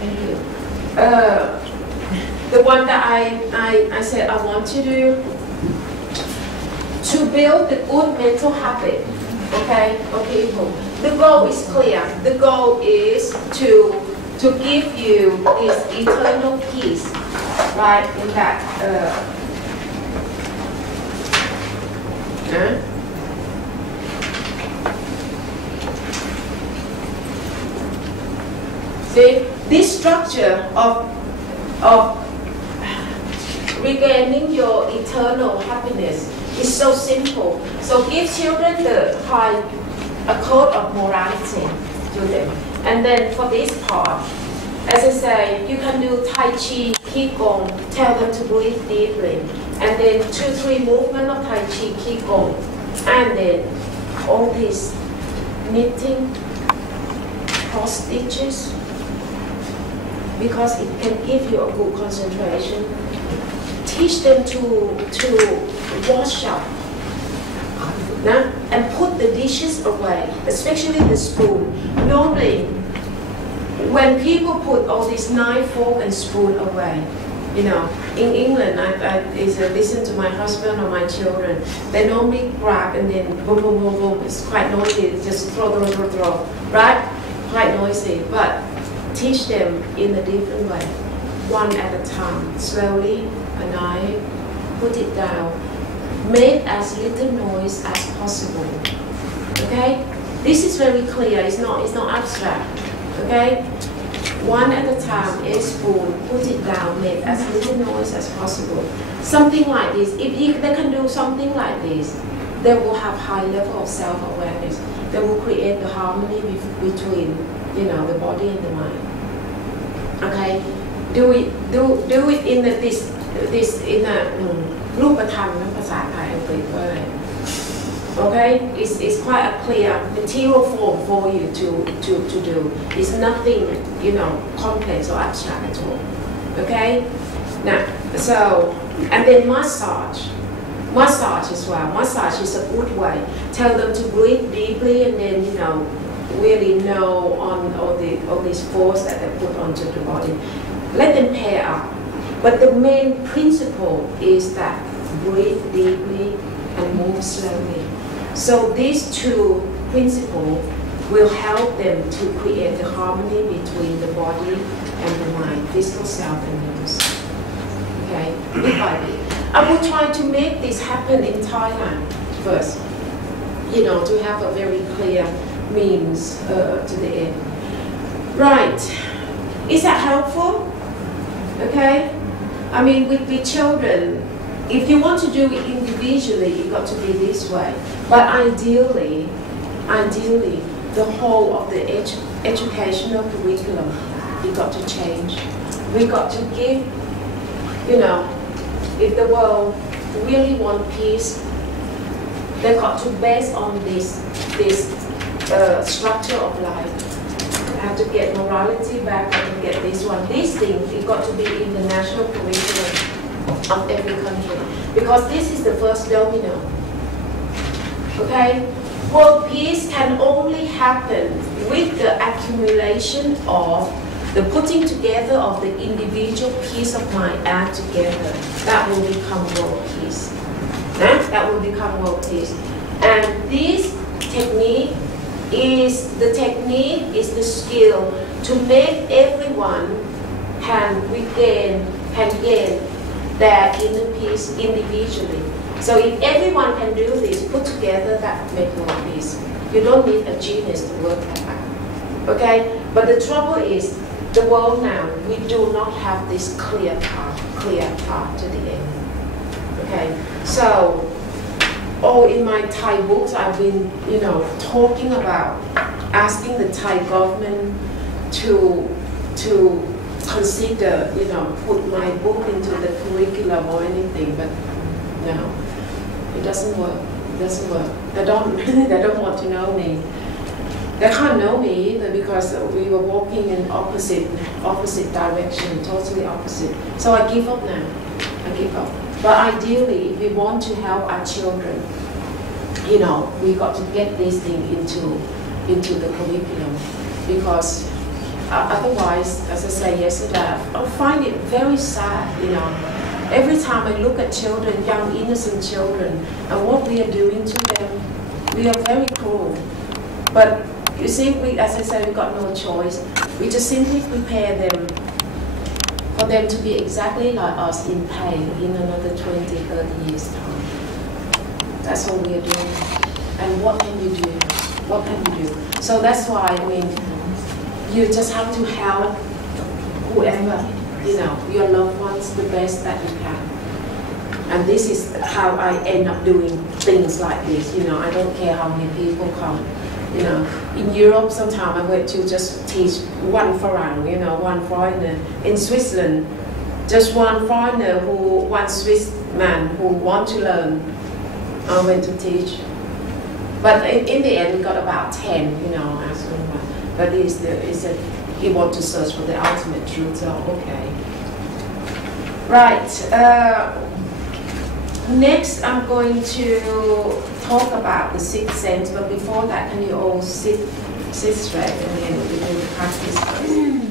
Thank you. The one that I said I want to do, to build the good mental habit, okay, of people. The goal is clear. The goal is to give you this eternal peace, right? In that. See, this structure of regaining your eternal happiness is so simple. So give children a code of morality to them. And then for this part, as I say, you can do Tai Chi, Qigong, tell them to breathe deeply. And then 2-3 movements of Tai Chi, Qigong. And then all these knitting, cross stitches, because it can give you a good concentration. Teach them to wash up and put the dishes away, especially the spoon. Normally, when people put all these knife, fork, and spoon away, you know, in England, I listen to my husband or my children. They normally grab and then boom, boom, boom, boom. It's quite noisy. Just throw, right? Quite noisy, but teach them in a different way, one at a time, slowly. A knife, put it down, make as little noise as possible. Okay, this is very clear. It's not abstract. Okay, one at a time. A spoon, put it down, make as little noise as possible. Something like this. If they can do something like this, they will have high level of self-awareness. They will create the harmony between, you know, the body and the mind. Okay, do it in this in a รูปธรรม ภาษาไทยอังกฤษว่าอะไร Okay, it's quite a clear material form for you to do. It's nothing, you know, complex or abstract at all. Okay, now so and then massage as well. Massage is a good way. Tell them to breathe deeply and then, you know, really know on all these force that they put onto the body. Let them pair up. But the main principle is that breathe deeply and move slowly. So these two principles will help them to create the harmony between the body and the mind, physical self and yours. Okay, bit by bit. I will try to make this happen in Thailand first, you know, to have a very clear means to the end. Right, is that helpful? Okay. I mean, with children, if you want to do it individually, you've got to be this way. But ideally, the whole of the educational curriculum, you've got to change. We've got to give, you know, if the world really want peace, they've got to base on this structure of life. Have to get morality back and get this one. These things, it's got to be in the national curriculum of every country. Because this is the first domino. Okay? World peace can only happen with the accumulation of the putting together of the individual piece of mind add together. That will become world peace. That will become world peace. And this technique is the skill to make everyone can gain their inner peace individually. So if everyone can do this, put together, that make world peace. You don't need a genius to work like that. Okay? But the trouble is, the world now, we do not have this clear path to the end. Okay? So in my Thai books, I've been, you know, talking about asking the Thai government to consider, you know, put my book into the curriculum or anything, but no, it doesn't work. It doesn't work. They don't want to know me. They can't know me either because we were walking in opposite direction, totally opposite. So I give up now. I give up. But ideally, if we want to help our children, you know, we got to get this thing into the curriculum, because Otherwise, as I said yesterday, I find it very sad, you know. Every time I look at children, young innocent children, and what we are doing to them, we are very cruel. But you see, as I said, we've got no choice. We just simply prepare them for them to be exactly like us in pain in another 20, 30 years' time. That's all we are doing. And what can you do? What can you do? So that's why, I mean, you just have to help whoever, you know, your loved ones the best that you can. And this is how I end up doing things like this, you know. I don't care how many people come. You know, in Europe, sometimes I went to just teach one foreigner, you know, one foreigner. In Switzerland, just one foreigner one Swiss man who want to learn, I went to teach. But in the end, we got about 10, you know, but he want to search for the ultimate truth, so okay. Right, next I'm going to talk about the sixth sense, but before that, can you all sit straight and then we do the practice first.